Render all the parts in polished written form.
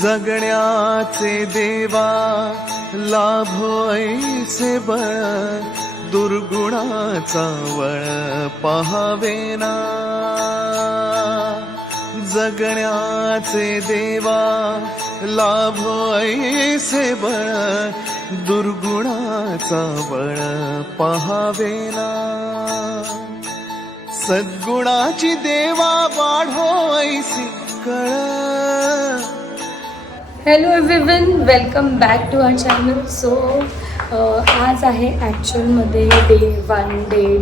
जगण्याचे देवा लाभो ऐसे बळ, दुर्गुणाचा वळ पहावेना. जगण्याचे देवा लाभो ऐसे बळ, दुर्गुणाचा बळ पहावेना. सद्गुणाची देवा वाढो ऐसी कळ. Hello everyone, welcome back to our channel. So आज आहे ॲक्च्युअलमध्ये डे 1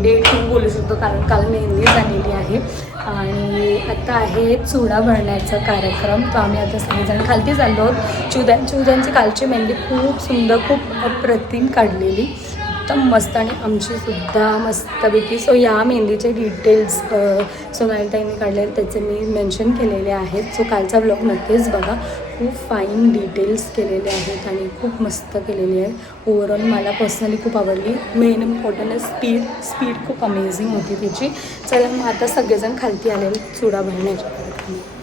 डे 2 बोलू शकतो, कारण काल मेहंदी झालेली आहे आणि आता आहे चुडा भरण्याचा कार्यक्रम. तो आम्ही आता सगळेजण खालती चाललो आहोत. चिवद्यांची कालची मेहंदी खूप सुंदर, खूप अप्रतिम काढलेली, एकदम मस्त, आणि आमचीसुद्धा मस्तपैकी. सो या मेहंदीचे डिटेल्स सोनालीताईंनी काढले, त्याचे मी मेन्शन केलेले आहेत. सो कालचा ब्लॉग नक्कीच बघा, खूप फाईन डिटेल्स केलेले आहेत आणि खूप मस्त केलेली आहे. ओव्हरऑल मला पर्सनली खूप आवडली. मेन इम्पॉर्टंट आहे स्पीड खूप अमेझिंग होती त्याची. चला मग आता सगळेजण खालती आलेले चुडा भरण्याच्या.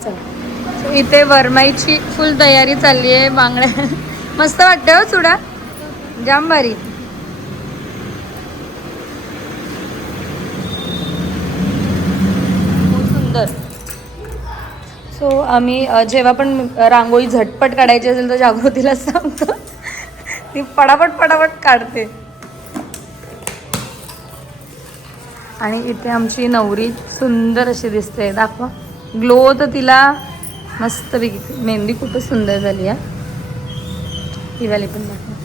चला, सो इथे वरमाईची फुल तयारी चालली आहे. बांगड्या मस्त वाटतं हो चुडा, जाम भारी. सो आम्ही जेव्हा पण रांगोळी झटपट काढायची असेल तर जागृतीला सांगतो, ती पटापट काढते. आणि इथे आमची नवरी सुंदर अशी दिसते, दाखवा. ग्लो तर तिला मस्त पैकी. मेहंदी खूपच सुंदर झाली आहे. ही वाली पण दाखवा.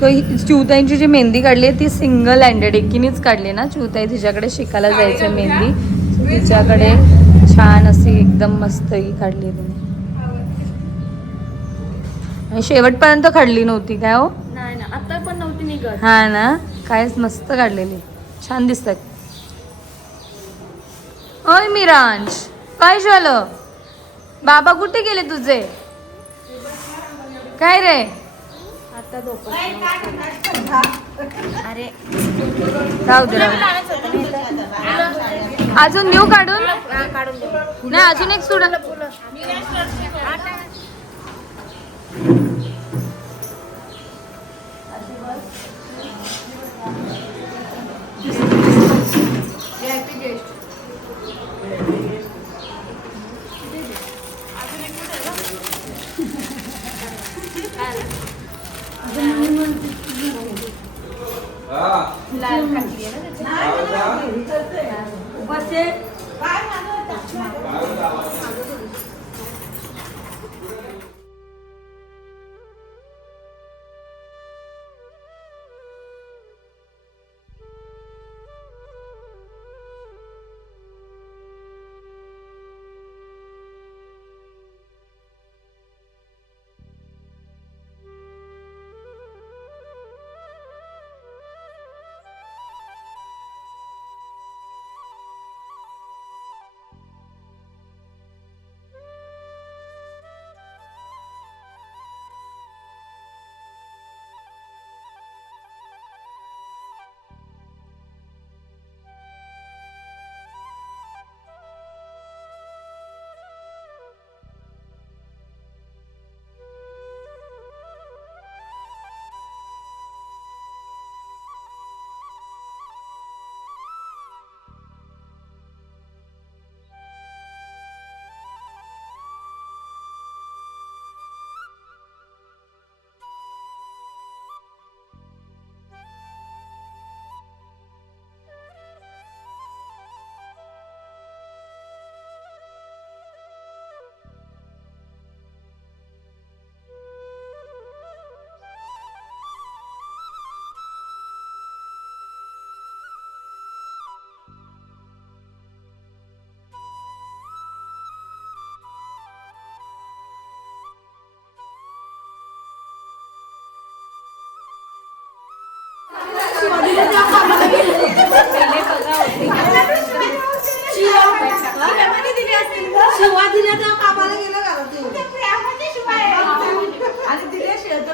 तो चिवताईंची जी मेहंदी काढली आहे ती सिंगल हँडेड एकीनेच काढली ना. चिवताई तिच्याकडे शिकायला जायचं मेहंदी, तिच्याकडे छान अशी एकदम मस्त ही काढली तिने. आणि शेवटपर्यंत काढली नव्हती काय हो? नाही ना, आता पण नव्हती निघत. हा ना, कायच मस्त काढलेली, छान दिसतात. ओय मिरांज, काय झालं? बाबा कुठे गेले तुझे? काय रे? आता झोपत. अरे राहू दे. अजून देऊ काढून? नाही, अजून एक सोडा.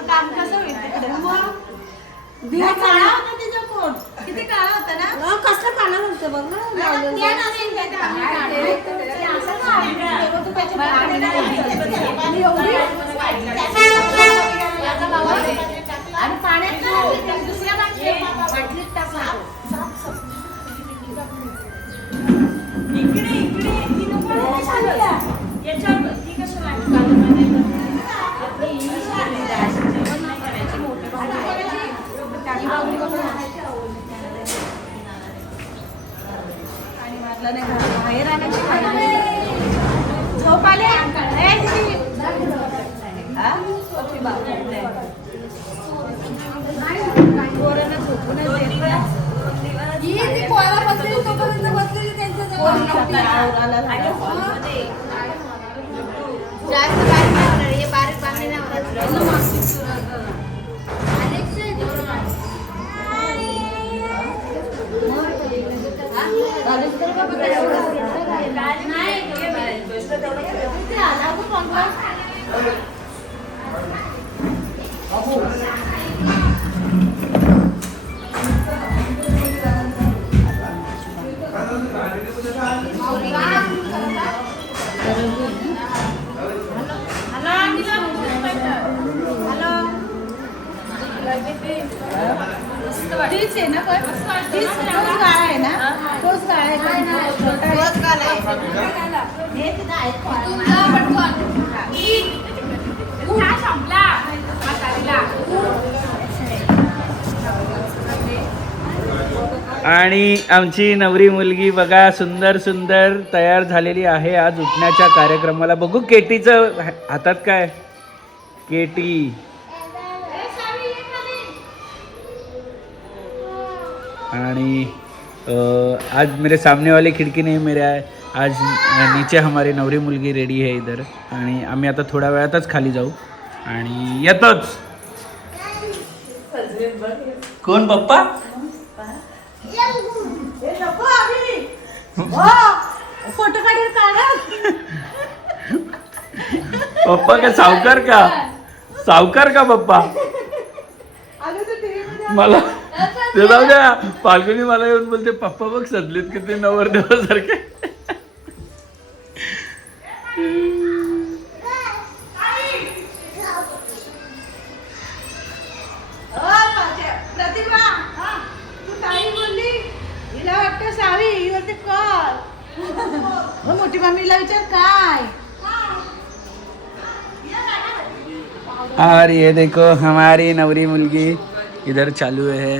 काम कसं होईल? कसलं काना म्हणतो बघ आणि पाण्यात दुसऱ्या बाटलीत टाकला झोप आले जास्त बारीक पाणी तीच आहे ना तीच तोच गाळा आहे ना तोच गाळा आणि आमची नवरी मुलगी बघा सुंदर सुंदर तयार झालेली आहे आज उठण्याच्या कार्यक्रमाला. बघू केटीचं हातात काय, केटी. आणि आज मेरे सामने वाली खिड़की नहीं मेरे आज नीचे हमारी नवरी मुलगी रेडी है इधर. आणि आम्ही आता थोड्या वेळातच खाली जाऊ आणि येतोच. कोण पप्पा? फोटो काढ पप्पा का सावकार का? सावकार का पप्पा? मला ते जाऊ द्या. पालकुनी मला येऊन बोलते पप्पा बघ सजलेत किती नवरदेवासारखे. प्रतिभा तू काही बोलली हिला वाटतं सावी हिवरती कॉल मोठी मम्मीला विचार काय. और ये देखो हमारी नवरी मुलगी इधर चालू है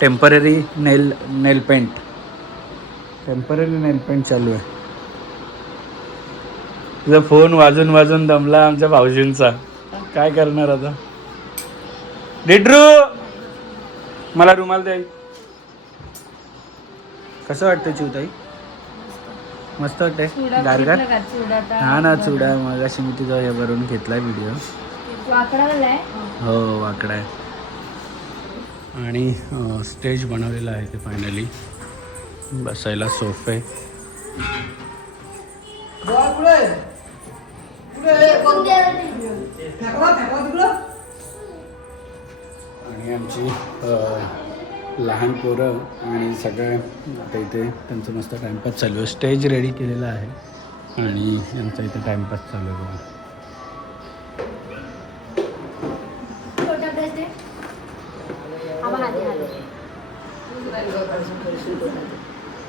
टेम्पररी नेल पेंट. टेम्पररी नेल पेंट चालू आहे. तुझा फोन वाजून वाजून दमला आमच्या भाऊजींचा. काय करणार आता. डिड्रू मला रुमाल द्याई. कसं वाटतं चिवताई? मस्त वाटतंय गारगार. हा ना चुडा मग अशी मी तुझा हे भरून घेतलाय व्हिडिओ. हो वाकडा आहे. आणि स्टेज बनवलेला आहे ते फायनली. बसायला सोफे. आणि आमची लहान पोरं आणि सगळे आता इथे त्यांचं मस्त टाईमपास चालू आहे. स्टेज रेडी केलेला आहे आणि यांचा इथे टाईमपास चालू आहे बघा.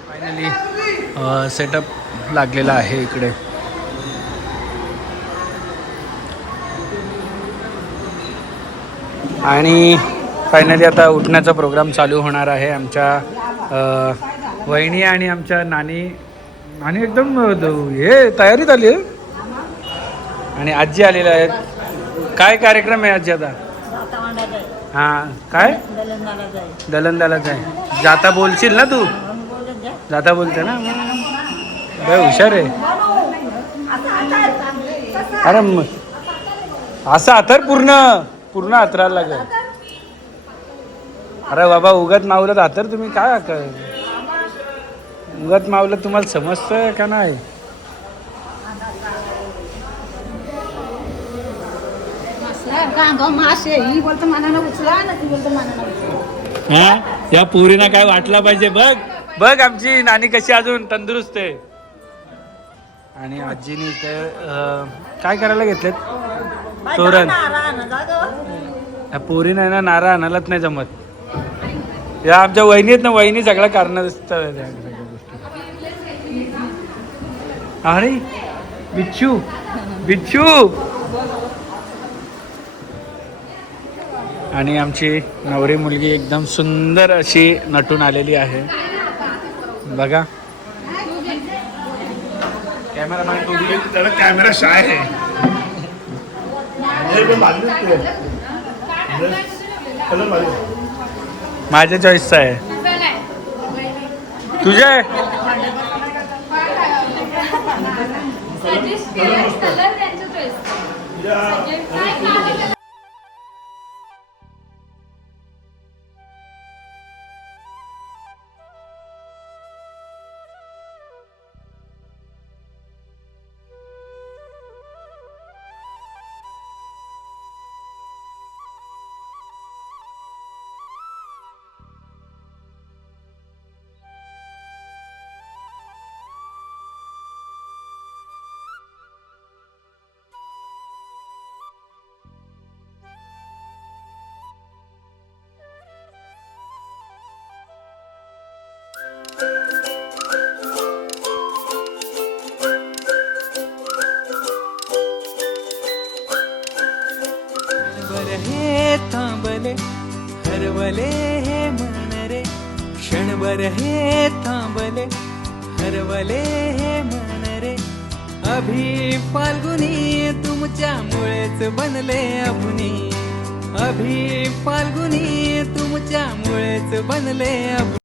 फायनली सेटअप लागलेला आहे इकडे. आणि फायनली आता उठण्याचा प्रोग्राम चालू होणार आहे. आमच्या वहिनी आणि आमच्या नानी एकदम हे तयारीत आली आहे. आणि आजी आलेल्या आहेत. काय कार्यक्रम आहे आजी आता? हां काय दलंदालाच आहे. जाता बोलशील ना तू? जाता बोलते ना बरं हुशार आहे. अरे असं अथर पूर्ण अथरायला लागेल. अरे बाबा उगत मावलं अथर तुम्ही काय उगत मावलं तुम्हाला समजतं का नाही? मासे ही बोलतो मनानं उचला ना ती बोलतो मनानं उचला. या पोरीना काय वाटला पाहिजे बघ बघ आमची नानी कशी अजून तंदुरुस्त आहे. आणि आजीने इथे काय करायला घेतलेत तोरण. या पोरीनं आहे ना नारळ आणायलाच नाही जमत. या आमच्या वहिनी आहेत ना वहिनी सगळ्या कारण सगळ्या गोष्टी. अरे बिच्छू बिच्छू. आणि आमची नवरी मुलगी एकदम सुंदर अशी नटून आलेली आहे बघा. कॅमेरा शाय आहे. माझ्या चॉईसचा आहे तुझ्या आहे. हे थांबले हरवले हे मन रे क्षणभर हे थांबले हरवले हे मन रे अभि फाल्गुनी तुमच्यामुळेच बनले अभुनी अभि फाल्गुनी तुमच्यामुळेच बनले अभुनी.